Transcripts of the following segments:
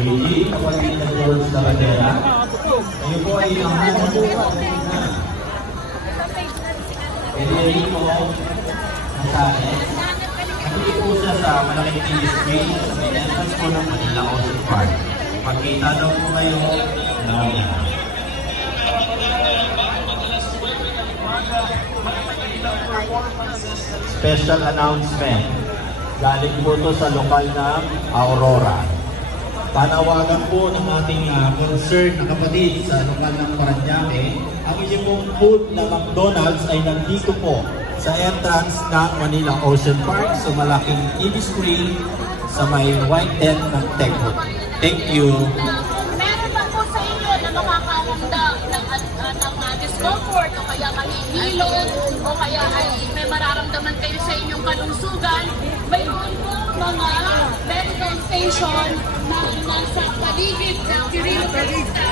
Hindi, kapatid na George sa Bandera. Kayo po ay ang Pwede po masahe. Hindi po siya sa malaking TV screen sa may entrance po ng Manila Ocean Park. Magkita daw po kayo namin. Special announcement. Galing po ito sa lokal na Aurora. Panawagan po ng ating concerned na kapatid sa lokal ng Parañaque, ang inyong pong food na McDonald's ay nandito po sa entrance ng Manila Ocean Park sa malaking TV screen sa may white tent ng Techwood. Thank you. Meron ba po sa inyo na makakaramdam ng discomfort o kaya mahihilot o kaya ay may mararamdaman kayo sa inyong kalusugan? Mayroon po mga medical station na nasa paligid ng Quirino Pista.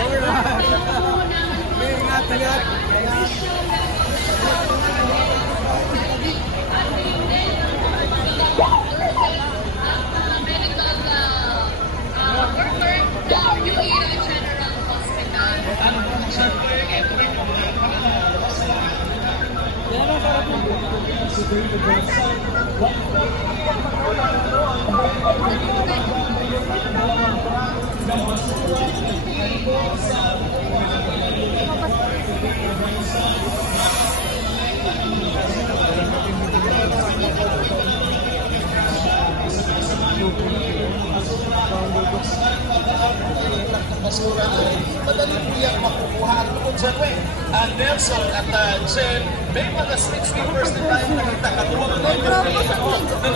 Basura ay madali po yan makukuha at kung dyan Nelson at Jen, may mga street sweepers din tayo nakita katulad ng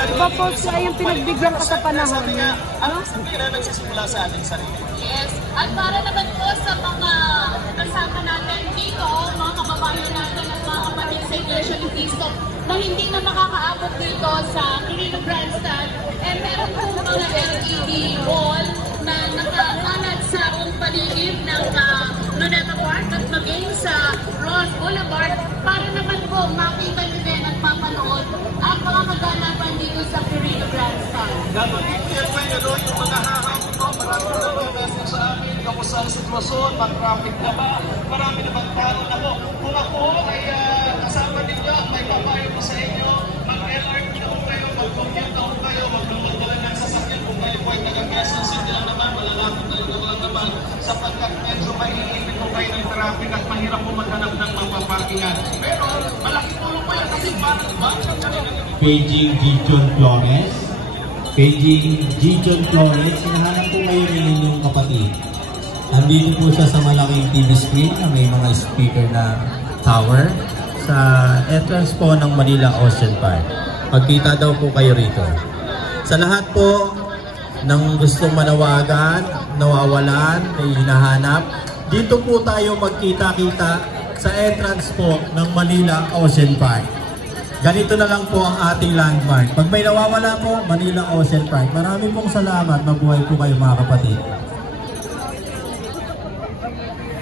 iba po siya yung pinagbigyan ko sa panahon. Ang hindi na nagsisimula sa ating sarili. Yes, at para naman po sa mga kasama specialties na hindi na makakaabot dito sa Quirino Grandstand. And meron po mga LED wall na nakakalat sa buong paligid ng Luneta Park at maging sa Ross Boulevard para naman po makita nyo din at mapanood ang mga kaganapan dito sa Quirino Grandstand. Dapat i-clear yung mga hahapon ko, marami na ba message sa amin, kamusta ang sitwasyon, mag-traffic na ba, marami na bang tao na po. Kung ako ay kasama ninyo at may papayo ko sa inyo, mag-LRT na po kayo, mag-commute na po kayo, mag-lumod na lang ng sasakyan kung kayo po ay taga-Quezon City lang naman, malalapit na lang naman, sapagkat medyo mahihipin po kayo ng traffic at mahirap po maghanap ng mapaparkingan. Pero malaki tulong po yan kasi parang bakit Paging Gijon Flores. Paging Gijon Flores, hinahanap po kayo rin yung kapatid. Nandito po siya sa malaking TV screen na may mga speaker na tower sa entrance po ng Manila Ocean Park. Magkita daw po kayo rito. Sa lahat po ng gustong manawagan, nawawalan, may hinahanap, dito po tayo magkita-kita sa entrance po ng Manila Ocean Park. Ganito na lang po ang ating landmark. Pag may nawawala po, Manila Ocean Park. Maraming pong salamat. Mabuhay po kayo mga kapatid.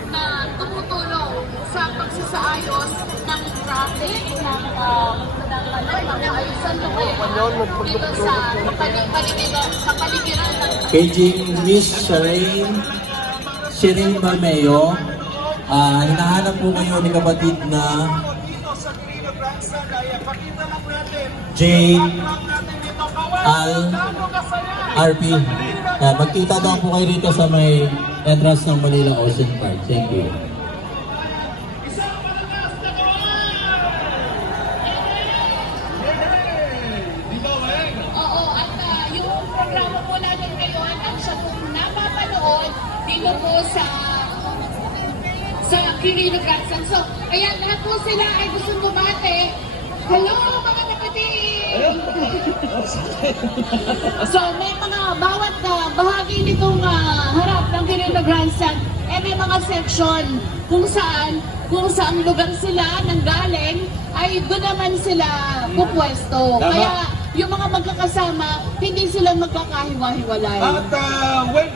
Na tumutulong sa pagsasaayos ng traffic ng ayusan dito sa kapaligiran ng Paging Miss Shireen Marmeo, hinahanap po kayo ni kapatid na Jane Al RP. Magkita daw po kayo dito sa may entrance ng Manila Ocean Park. Thank you. Oo, at yung programa po natin ngayon ang siya po napapanood dito po sa Quirino Grandstand. So, ayan, lahat po sila ay gusto bumate. Hello mga kapatid! So, may mga bawat bahagi nitong harap ng Quirino Grandstand, may mga section kung saan lugar sila nanggaling, ay doon naman sila pupwesto. Kaya, yung mga magkakasama, hindi sila magkakahiwa-hiwalay. At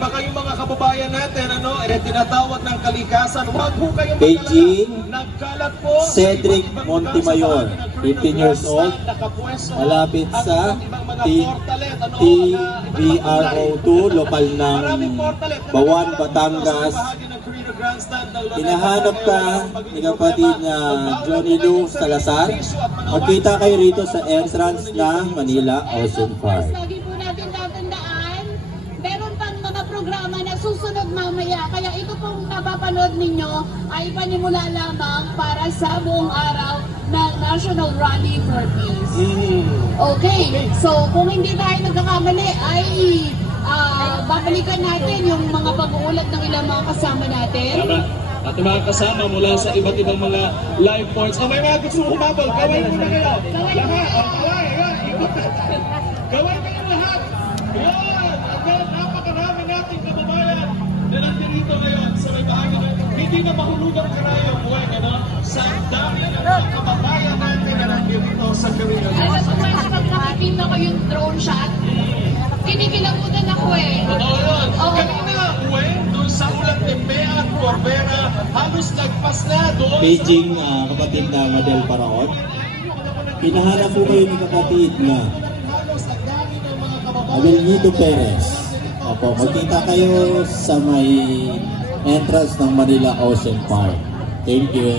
baka yung mga kababayan natin, tinatawag ng kalikasan, huwag po kayong Beijing, nagkalat po Cedric Montemayor, 15 years old, malapit sa TVRO2, lokal ng Bawan, Batangas. Hinahanap ka ni kapatid na Johnny Lou Salazar. Magkita kayo rito sa entrance ng Manila Ocean Park. Lagi po natin tatandaan, meron pang mga programa na susunod mamaya. Kaya ito pong napapanood ninyo ay panimula lamang para sa buong araw ng National Rally for Peace. Okay, so kung hindi tayo nagkakamali ay babalikan natin yung mga pag-uulat ng ilang mga kasama natin. At mga kasama mula sa iba't ibang mga live points. May mga gusto humabol, gawin muna kayo. Lahat, gawin kayo lahat. Yan, again, napakarami nating kababayan na nandito ngayon sa may bahagi na hindi na mahulugang karayong buhay, sa dami ng mga kababayan natin na nandito sa Quirino. Alam mo ba, pag nakakita ko yung drone shot, kinikilabutan ako Totoo yun. Kanina, doon sa ulat ni Bea at Corbera, halos lagpas na doon. Beijing, kapatid na Madel Paraon. Hinahanap po kayo ni kapatid na Abelito Perez. Opo, magkita kayo sa may entrance ng Manila Ocean Park. Thank you.